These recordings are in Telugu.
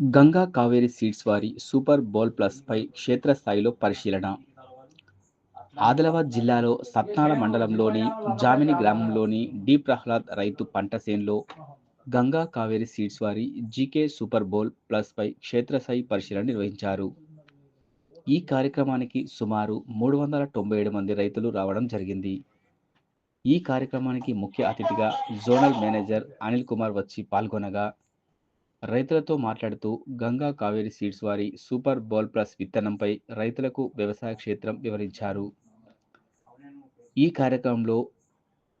గంగా కావేరి సీడ్స్ వారి సూపర్ బౌల్ ప్లస్పై క్షేత్రస్థాయిలో పరిశీలన. ఆదిలాబాద్ జిల్లాలో సత్నాల మండలంలోని జామిని గ్రామంలోని డి ప్రహ్లాద్ రైతు పంట చేనులో గంగా కావేరి సీడ్స్ వారి జీకే సూపర్ బౌల్ ప్లస్పై క్షేత్రస్థాయి పరిశీలన నిర్వహించారు. ఈ కార్యక్రమానికి సుమారు మూడు వందల తొంభై ఏడు మంది రైతులు రావడం జరిగింది. ఈ కార్యక్రమానికి ముఖ్య అతిథిగా జోనల్ మేనేజర్ అనిల్ కుమార్ వచ్చి పాల్గొనగా రైతులతో మాట్లాడుతూ గంగా కావేరి సీడ్స్ వారి సూపర్ బౌల్ ప్లస్ విత్తనంపై రైతులకు వ్యవసాయ క్షేత్రం వివరించారు. ఈ కార్యక్రమంలో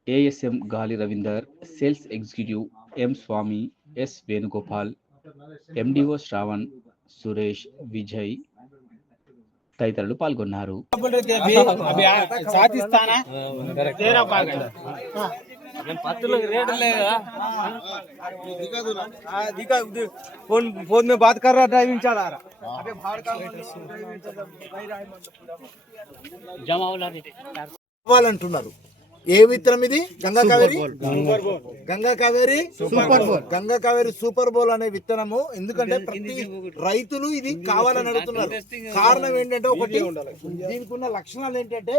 ASM Gali Ravinder sales executive M Swamy S Venugopal MDO Shravan Suresh Vijay తదితరులు పాల్గొన్నారు. అవి సాధిస్తానా తేరా బాగా पत्तों रेट लेगा दिखा फोन फोन में बात कर रहा ड्राइविंग चला रहा अबे बाहर का जमा वाला కావాలంటున్నారు ఏ విత్తనం ఇది గంగా కావేరి గంగా కావేరి సూపర్ బోల్ గంగా కావేరి సూపర్ బోల్ అనే విత్తనము ఎందుకంటే ప్రతి రైతులు ఇది కావాలని అడుగుతున్నారు కారణం ఏంటంటే ఒకటి దీనికి ఉన్న లక్షణాలు ఏంటంటే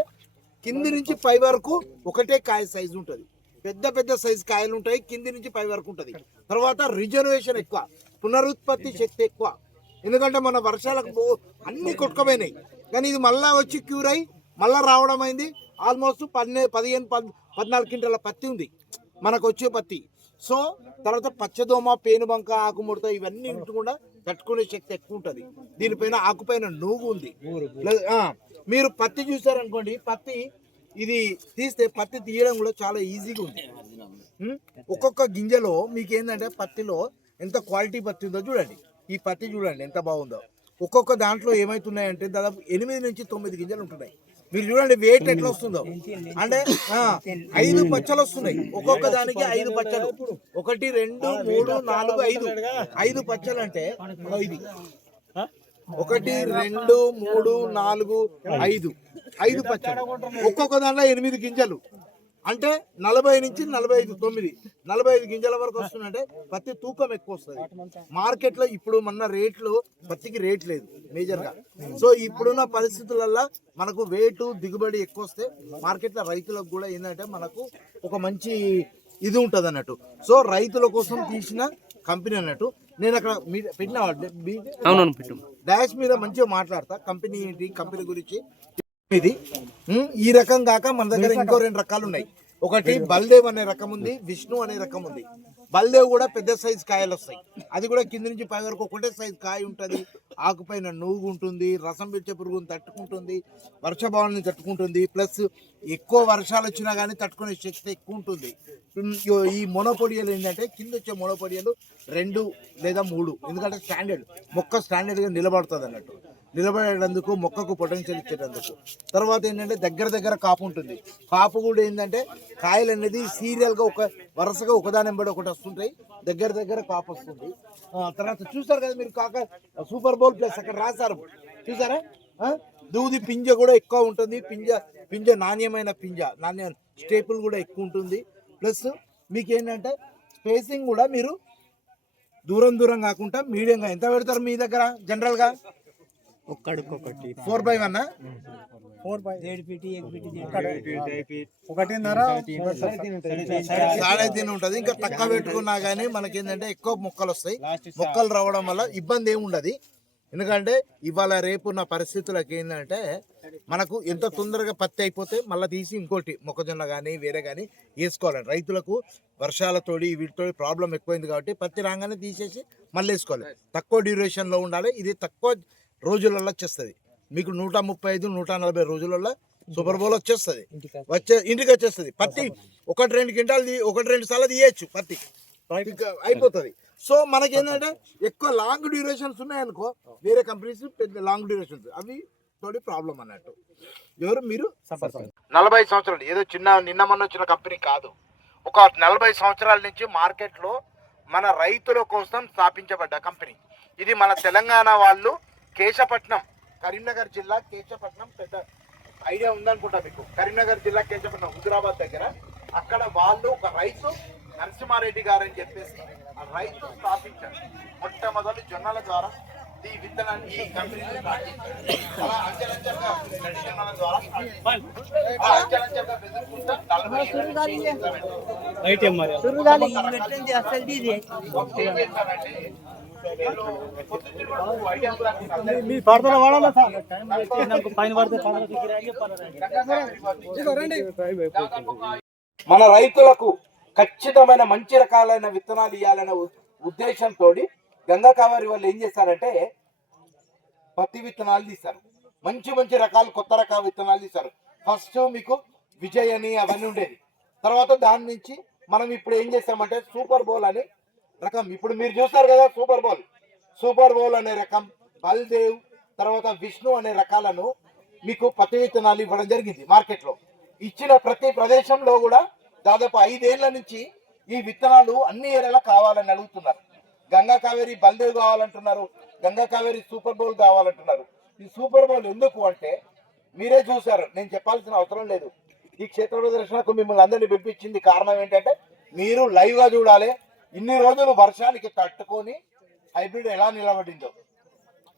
కింది నుంచి పై వరకు ఒకటే కాయ సైజు ఉంటది పెద్ద పెద్ద సైజు కాయలు ఉంటాయి కింది నుంచి పై వరకు ఉంటది. తర్వాత రిజర్వేషన్ ఎక్కువ పునరుత్పత్తి శక్తి ఎక్కువ. ఎందుకంటే మన వర్షాలకు అన్ని కొట్టుకుపోయినాయి. కానీ ఇది మళ్ళా వచ్చి క్యూర్ అయి మళ్ళా రావడం అయింది. ఆల్మోస్ట్ పన్నే పదిహేను పద్ పద్నాలుగు క్వింటాల పత్తి ఉంది. మనకు వచ్చే పత్తి. సో తర్వాత పచ్చదోమ పేనుబంక ఆకుముడత ఇవన్నీ కూడా తట్టుకునే శక్తి ఎక్కువ ఉంటుంది. దీనిపైన ఆకుపైన నూగు ఉంది. మీరు పత్తి చూసారనుకోండి పత్తి ఇది తీస్తే పత్తి తీయడం కూడా చాలా ఈజీగా ఉంది? ఒక్కొక్క గింజలో మీకు ఏంటంటే పత్తిలో ఎంత క్వాలిటీ పత్తి ఉందో చూడండి. ఈ పత్తి చూడండి ఎంత బాగుందో. ఒక్కొక్క దాంట్లో ఏమైతున్నాయంటే దాదాపు ఎనిమిది నుంచి తొమ్మిది గింజలు ఉంటున్నాయి. మీరు చూడండి వెయిట్ ఎట్లా వస్తుందో అంటే ఐదు పచ్చలు వస్తున్నాయి. ఒక్కొక్క దానికి ఐదు పచ్చలు. ఒకటి రెండు మూడు నాలుగు ఐదు. ఐదు పచ్చలు అంటే ఇది. ఒకటి రెండు మూడు నాలుగు ఐదు. ఐదు పచ్చలు ఒక్కొక్క దాంట్లో ఎనిమిది గింజలు. అంటే నలభై నుంచి నలభై ఐదు తొమ్మిది. నలభై ఐదు గింజల వరకు వస్తుందంటే పత్తి తూకం ఎక్కువ వస్తుంది. మార్కెట్లో ఇప్పుడు మన రేట్లు పత్తికి రేట్ లేదు మేజర్గా సో ఇప్పుడున్న పరిస్థితులలో మనకు వేటు దిగుబడి ఎక్కువ వస్తే మార్కెట్లో రైతులకు కూడా ఏంటంటే మనకు ఒక మంచి ఇది ఉంటది అన్నట్టు సో రైతుల కోసం తీసిన కంపెనీ అన్నట్టు నేను అక్కడ మీ- పెట్టిన అవునవును పెట్టు. డాష్ మీద మంచిగా మాట్లాడతా. కంపెనీ ఏంటి? కంపెనీ గురించి ఇది. ఈ రకం కాక మన దగ్గర ఇంకో రెండు రకాలు ఉన్నాయి ఒకటి బల్దేవ్ అనే రకం ఉంది విష్ణు అనే రకం ఉంది. బల్లే కూడా పెద్ద సైజ్ కాయలు వస్తాయి. అది కూడా కింద నుంచి పై వరకు ఒకటే సైజు కాయ ఉంటుంది. ఆకుపైన నూగు ఉంటుంది రసం పిచ్చే పురుగుని తట్టుకుంటుంది వర్షభావాన్ని తట్టుకుంటుంది ప్లస్ ఎక్కువ వర్షాలు వచ్చినా కానీ తట్టుకునే శక్తి ఎక్కువ ఉంటుంది. ఈ మొనోపొడియలు ఏంటంటే కింద వచ్చే మొనోపొడియలు రెండు లేదా మూడు. ఎందుకంటే స్టాండర్డ్ మొక్క స్టాండర్డ్గా నిలబడుతుంది అన్నట్టు. నిలబడేటందుకు మొక్కకు పొటెన్షియల్ ఇచ్చేటందుకు. తర్వాత ఏంటంటే దగ్గర దగ్గర కాపు ఉంటుంది. కాపు కూడా ఏంటంటే కాయలు అనేది సీరియల్గా ఒక వరుసగా ఒకదాని వెంబడి ఒకటి వస్తుంటాయి. దగ్గర దగ్గర కాపు వస్తుంది. తర్వాత చూసారు కదా మీరు కాక సూపర్ బౌల్ ప్లస్ అక్కడ రాశారు. చూసారా? దూది పింజ కూడా ఎక్కువ ఉంటుంది. పింజ పింజ నాణ్యమైన పింజ నాణ్య స్టేపుల్ కూడా ఎక్కువ ఉంటుంది. ప్లస్ మీకు ఏంటంటే స్పేసింగ్ కూడా మీరు దూరం దూరం కాకుండా మీడియంగా ఎంత పెడతారు మీ దగ్గర జనరల్గా ఒక్కడికొకటి four by one four by ఒకటిన్నర సాడే తిని ఉంటది. ఇంకా తక్కువ పెట్టుకున్నా గానీ మనకి ఏంటంటే ఎక్కువ మొక్కలు వస్తాయి. మొక్కలు రావడం వల్ల ఇబ్బంది ఏమి ఉండదు. ఎందుకంటే ఇవాళ రేపు ఉన్న పరిస్థితులకు ఏంటంటే మనకు ఎంత తొందరగా పత్తి అయిపోతే మళ్ళీ తీసి ఇంకోటి మొక్కజొన్న కానీ వేరే కానీ వేసుకోవాలి. రైతులకు వర్షాలతోటి వీటితో ప్రాబ్లం ఎక్కువైంది కాబట్టి పత్తి రాగానే తీసేసి మళ్ళీ వేసుకోవాలి. తక్కువ డ్యూరేషన్లో ఉండాలి. ఇది తక్కువ రోజులలో వచ్చేస్తుంది. మీకు నూట ముప్పై ఐదు నూట నలభై రోజులలో సూపర్ బౌల్ వచ్చేస్తుంది. వచ్చే ఇంటికి వచ్చేస్తుంది. పత్తి ఒకటి రెండు క్వింటాలు తీ- ఒకటి రెండు సార్లు తీయచ్చు పత్తి. అయిపోతుంది. సో మనకి ఏంటంటే ఎక్కువ లాంగ్ డ్యూరేషన్స్ ఉన్నాయనుకో వేరే కంపెనీస్ పెద్ద లాంగ్ డ్యూరేషన్స్ అవి తోటి ప్రాబ్లం అన్నట్టు. ఎవరు? మీరు? నలభై సంవత్సరాలు. ఏదో చిన్న నిన్న మొన్న వచ్చిన కంపెనీ కాదు. ఒక నలభై సంవత్సరాల నుంచి మార్కెట్లో మన రైతుల కోసం స్థాపించబడ్డ కంపెనీ ఇది మన తెలంగాణ వాళ్ళు కేశపట్నం కరీంనగర్ జిల్లా కేశపట్నం పెద్ద ఐడియా ఉందనుకుంటా మీకు. కరీంనగర్ జిల్లా కేశపట్నం హుజురాబాద్ దగ్గర. అక్కడ వాళ్ళు ఒక రైతు నరసింహారెడ్డి గారు అని చెప్పేసి రైతు స్థాపించారు. మొట్టమొదటి జొన్నల ద్వారా ఈ విత్తనాన్ని ఈ కంపెనీ స్టార్ట్ చేశారు అలా అంచెలంచెలుగా గడ్డి జొన్నల ద్వారా. అలా అంచెలంచెలుగా బెదురుకుంటా నలభై ఏళ్ళ నుంచి చేశారండి. మీ పడతల వాడాలా సార్? పైన మన రైతులకు ఖచ్చితమైన మంచి రకాలైన విత్తనాలు ఇవ్వాలనే ఉద్దేశంతో గంగా కావేరి వాళ్ళు ఏం చేశారంటే పత్తి విత్తనాలు తీశారు మంచి మంచి రకాలు కొత్త రకాల విత్తనాలు తీశారు ఫస్ట్ మీకు విజయ్ అని అవన్నీ ఉండేది తర్వాత దాని నుంచి మనం ఇప్పుడు ఏం చేసామంటే సూపర్ బౌల్ అని రకం. ఇప్పుడు మీరు చూస్తారు కదా సూపర్ బౌల్. సూపర్ బౌల్ అనే రకం బల్దేవ్ తర్వాత విష్ణు అనే రకాలను మీకు పత్తి విత్తనాలు ఇవ్వడం జరిగింది మార్కెట్లో. ఇచ్చిన ప్రతి ప్రదేశంలో కూడా దాదాపు ఐదేళ్ళ నుంచి ఈ విత్తనాలు అన్ని ఏరియాలో కావాలని అడుగుతున్నారు. గంగా కావేరి బల్దేవ్ కావాలంటున్నారు గంగా కావేరి సూపర్ బౌల్ కావాలంటున్నారు. ఈ సూపర్ బౌల్ ఎందుకు అంటే మీరే చూసారు నేను చెప్పాల్సిన అవసరం లేదు. ఈ క్షేత్ర ప్రదర్శనకు మిమ్మల్ని అందరినీ పిలిపించింది కారణం ఏంటంటే మీరు లైవ్గా చూడాలి ఇన్ని రోజులు వర్షానికి తట్టుకొని హైబ్రిడ్ ఎలా నిలబడిందో.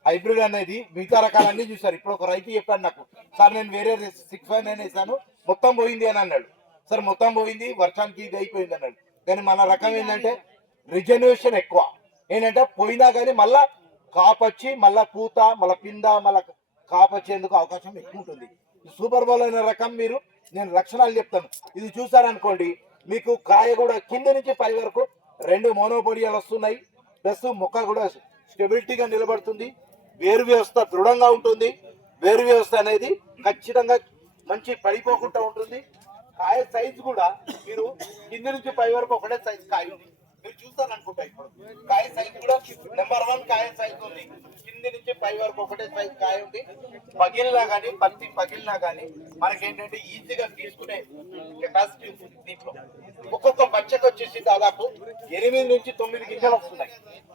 హైబ్రిడ్ అనేది మిగతా రకాలన్నీ చూసారు ఇప్పుడు ఒక రైతు చెప్పాడు నాకు సార్ నేను వేరే సిక్స్ ఫైవ్ నైన్ వేసాను మొత్తం పోయింది అని అన్నాడు. సార్ మొత్తం పోయింది వర్షానికి ఇది అయిపోయింది అన్నాడు. కానీ మన రకం ఏంటంటే రిజర్వేషన్ ఎక్కువ. ఏంటంటే పోయినా కానీ మళ్ళా కాపొచ్చి మళ్ళా పూత మళ్ళా పింద మళ్ళా కాపొచ్చేందుకు అవకాశం ఎక్కువ ఉంటుంది. సూపర్ బౌల్ అనే రకం మీరు నేను లక్షణాలు చెప్తాను. ఇది చూసారనుకోండి మీకు కాయ కూడా కింద నుంచి పై వరకు రెండు మోనోపోడియాలు వస్తున్నాయి. ప్లస్ మొక్క కూడా స్టెబిలిటీగా నిలబడుతుంది. వేరు వ్యవస్థ దృఢంగా ఉంటుంది. వేరు వ్యవస్థ అనేది ఖచ్చితంగా మంచి పడిపోకుండా ఉంటుంది. కాయ సైజ్ కూడా మీరు కింద నుంచి పై వరకు ఒకటే సైజ్ కాయ ఉంది. మీరు చూస్తారు అనుకుంటా ఇప్పుడు. కాయ సైజ్ కూడా నెంబర్ వన్ కాయ సైజ్ ఉంది. కింది నుంచి పై వరకు ఒకటే సైజ్ కాయ ఉంది. పగిలినా కానీ పత్తి పగిలినా కానీ మనకి ఏంటంటే ఈజీగా తీసుకునే కెపాసిటీ ఉంటుంది దీంట్లో. ఒక్కొక్క పచ్చకి వచ్చేసి దాదాపు ఎనిమిది నుంచి తొమ్మిది గింజలు వస్తున్నాయి.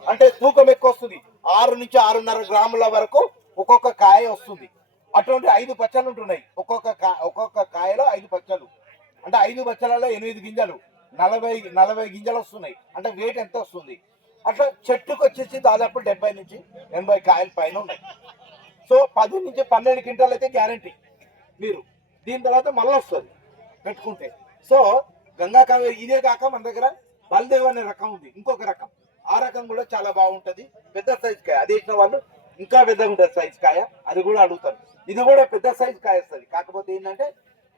అంటే తూకం ఎక్కువ వస్తుంది. ఆరు నుంచి ఆరున్నర గ్రాముల వరకు ఒక్కొక్క కాయ వస్తుంది. అటువంటి ఐదు పచ్చలు ఉంటున్నాయి. ఒక్కొక్క కా- ఒక్కొక్క కాయలో ఐదు పచ్చలు అంటే ఐదు పచ్చలలో ఎనిమిది గింజలు. నలభై నలభై గింజలు వస్తున్నాయి. అంటే వెయిట్ ఎంత వస్తుంది? అట్లా చెట్టుకు వచ్చేసి దాదాపు డెబ్బై నుంచి ఎనభై కాయల పైన ఉన్నాయి. సో పది నుంచి పన్నెండు క్వింటాలు అయితే గ్యారంటీ మీరు దీని తర్వాత మళ్ళీ వస్తుంది. పెట్టుకుంటే. సో గంగా కావేరి ఇదే కాక మన దగ్గర బలదేవ్ అనే రకం ఉంది. ఇంకొక రకం. ఆ రకం కూడా చాలా బాగుంటది. పెద్ద సైజ్ కాయ. అది వేసిన వాళ్ళు ఇంకా పెద్దగా ఉంటుంది సైజ్ కాయ. అది కూడా అడుగుతారు. ఇది కూడా పెద్ద సైజ్ కాయ వస్తుంది. కాకపోతే ఏంటంటే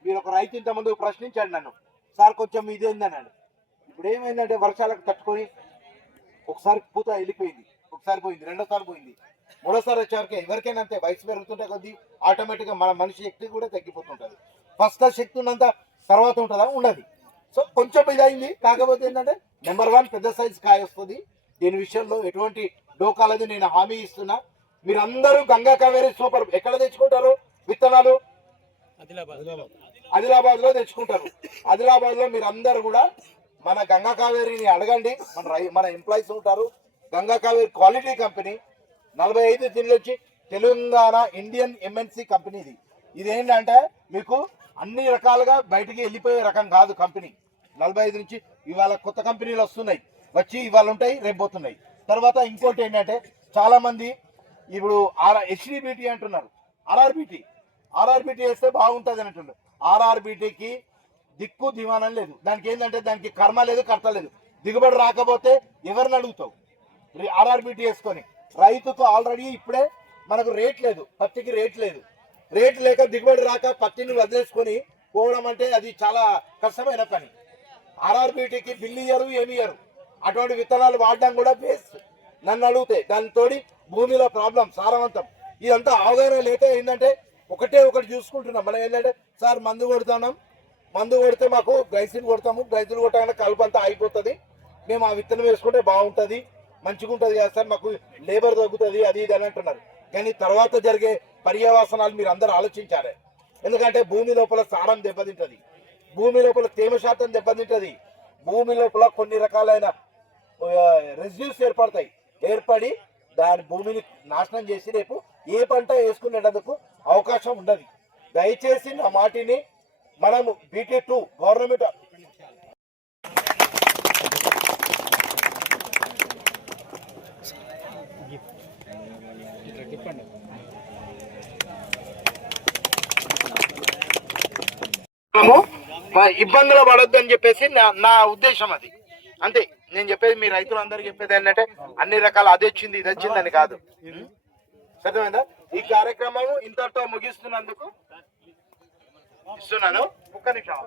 మీరు ఒక రైతు ఇంతమంది ప్రశ్నించాడు నన్ను. సార్ కొంచెం ఇది ఏందన్నాడు ఇప్పుడు ఏమైందంటే వర్షాలకు తట్టుకొని ఒకసారి పూత వెళ్ళిపోయింది. ఒకసారి పోయింది. రెండోసారి పోయింది. మూడోసారి వచ్చేవరకు ఎవరికైనా అంతే. వయసు పెరుగుతుంటే కొద్దీ ఆటోమేటిక్గా మన మనిషి శక్తి కూడా తగ్గిపోతుంటుంది. ఫస్ట్ శక్తి ఉన్నంత తర్వాత ఉంటుందా? ఉండదు. సో కొంచెం ఇది అయింది కాకపోతే ఏంటంటే నెంబర్ వన్ పెద్ద సైజ్ కాయ వస్తుంది. దీని విషయంలో ఎటువంటి డోకాలది నేను హామీ ఇస్తున్నా. మీరందరూ గంగా కావేరి సూపర్ ఎక్కడ తెచ్చుకుంటారు? విత్తనాలు? ఆదిలాబాద్. లో తెచ్చుకుంటారు. ఆదిలాబాద్లో మీరు అందరు కూడా మన గంగా కావేరిని అడగండి. మన రై- మన ఎంప్లాయీస్ ఉంటారు. గంగా కావేరి క్వాలిటీ కంపెనీ నలభై ఐదు దీనిలో వచ్చి తెలంగాణ ఇండియన్ ఎంఎన్సి కంపెనీ ఇది. ఇదేంటంటే మీకు అన్ని రకాలుగా బయటికి వెళ్ళిపోయే రకం కాదు కంపెనీ. నలభై ఐదు నుంచి ఇవాళ కొత్త కంపెనీలు వస్తున్నాయి. వచ్చి ఇవాళ ఉంటాయి రేపు పోతున్నాయి. తర్వాత ఇంకోటి ఏంటంటే చాలామంది ఇప్పుడు ఆర్ హెచ్డిబిటి అంటున్నారు. ఆర్ఆర్బిటి. ఆర్ఆర్బిటి వేస్తే బాగుంటుంది అని అంటున్నారు. ఆర్ఆర్బిటీకి దిక్కు దివానం లేదు. దానికి ఏంటంటే దానికి కర్మ లేదు కర్త లేదు. దిగుబడి రాకపోతే ఎవరిని అడుగుతావు? ఆర్ఆర్బిటీ వేసుకొని. రైతుకు ఆల్రెడీ ఇప్పుడే మనకు రేట్ లేదు. పత్తికి రేట్ లేదు. రేటు లేక దిగుబడి రాక పత్తిని వదిలేసుకొని పోవడం అంటే అది చాలా కష్టమైన పని. ఆర్ఆర్బీటీకి బిల్లు ఇయ్యరు ఏమి ఇయ్యరు. అటువంటి విత్తనాలు వాడడం కూడా వేస్ట్. నన్ను అడిగితే దాని తోడి భూమిలో ప్రాబ్లం సారవంతం. ఇదంతా అవగాహన లేక ఏంటంటే ఒకటే ఒకటి చూసుకుంటున్నాం. మనం ఏంటంటే సార్ మందు కొడుతున్నాం మందు కొడితే మాకు గైసిన్ కొడతాము. గైసిన్ కొట్టగానే కలుపు అంతా అయిపోతుంది మేము ఆ విత్తనం వేసుకుంటే బాగుంటుంది. మంచిగా ఉంటుంది కదా సార్. మాకు లేబర్ తగ్గుతుంది. అది ఇది అని అంటున్నారు. కానీ తర్వాత జరిగే పర్యవసనాలు మీరు అందరూ ఆలోచించారే ఎందుకంటే భూమి లోపల సారం దెబ్బతింటుంది. భూమి లోపల తేమ శాతం దెబ్బతింటుంది. భూమి లోపల కొన్ని రకాలైన రెజ్యూస్ ఏర్పడతాయి. ఏర్పడి దాని భూమిని నాశనం చేసి రేపు ఏ పంట వేసుకునేటందుకు అవకాశం ఉండదు. దయచేసి నా మాటిని మనము బీటీ టూ గవర్నమెంట్ చెప్పండి. ఇబ్బందులు పడొద్దని అని చెప్పేసి నా నా ఉద్దేశం అది. అంతే నేను చెప్పేది మీ రైతులందరికీ చెప్పేది ఏంటంటే అన్ని రకాల అది వచ్చింది ఇది వచ్చింది అని కాదు. సరేమైందా ఈ కార్యక్రమం ఇంతటితో ముగిస్తున్నందుకు ఇస్తున్నాను. ఒక్క నిమిషం.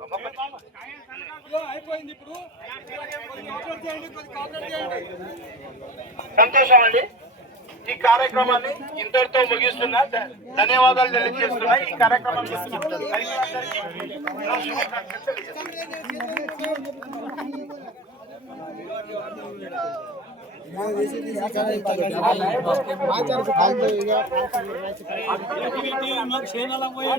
సంతోషం అండి. ఈ కార్యక్రమాన్ని ఇంతటితో ముగిస్తున్నా ధన్యవాదాలు తెలియజేస్తున్నా ఈ. చేనాల పోయి